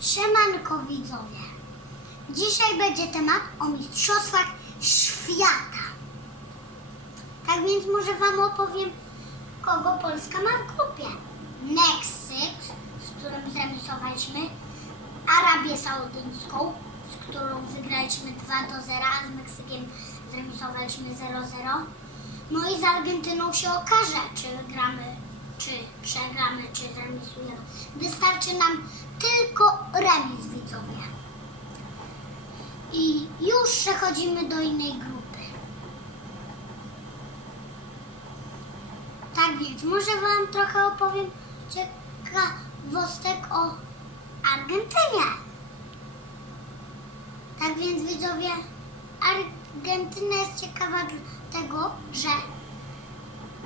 Siemanko widzowie. Dzisiaj będzie temat o mistrzostwach świata. Tak więc może Wam opowiem, kogo Polska ma w grupie. Meksyk, z którym zremisowaliśmy, Arabię Saudyjską, z którą wygraliśmy 2 do 0, a z Meksykiem zremisowaliśmy 0-0. No i z Argentyną się okaże, czy wygramy, czy przegramy, czy zremisujemy. Wystarczy nam tylko remis, widzowie. I już przechodzimy do innej grupy. Tak więc, może Wam trochę opowiem ciekawostek o Argentynie. Tak więc, widzowie, Argentyna jest ciekawa dlatego, że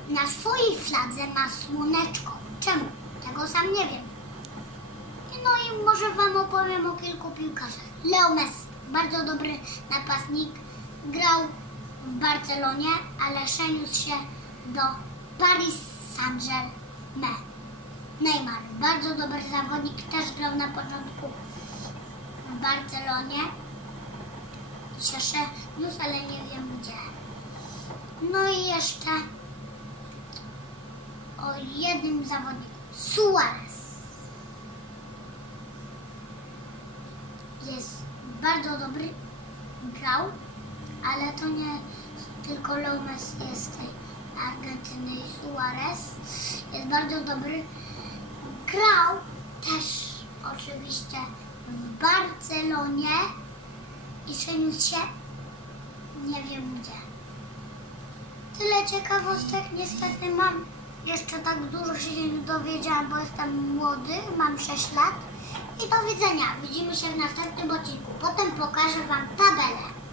na swojej fladze ma słoneczko. Czemu? Tego sam nie wiem. No i może Wam opowiem o kilku piłkarzach. Leo Messi, bardzo dobry napastnik, grał w Barcelonie, ale przeniósł się do Paris Saint-Germain. Neymar, bardzo dobry zawodnik, też grał na początku w Barcelonie. Się przeniósł, ale nie wiem gdzie. No i jeszcze o jednym zawodniku, Suarez. jest bardzo dobry, grał, ale to nie tylko Leo Messi jest z tej Argentyny Suarez. Jest bardzo dobry. Grał też oczywiście w Barcelonie i przeniósł się nie wiem gdzie. Tyle ciekawostek niestety mam. Jeszcze tak dużo się nie dowiedziałam, bo jestem młody, mam 6 lat. I do widzenia. Widzimy się w następnym odcinku. Potem pokażę Wam tabelę.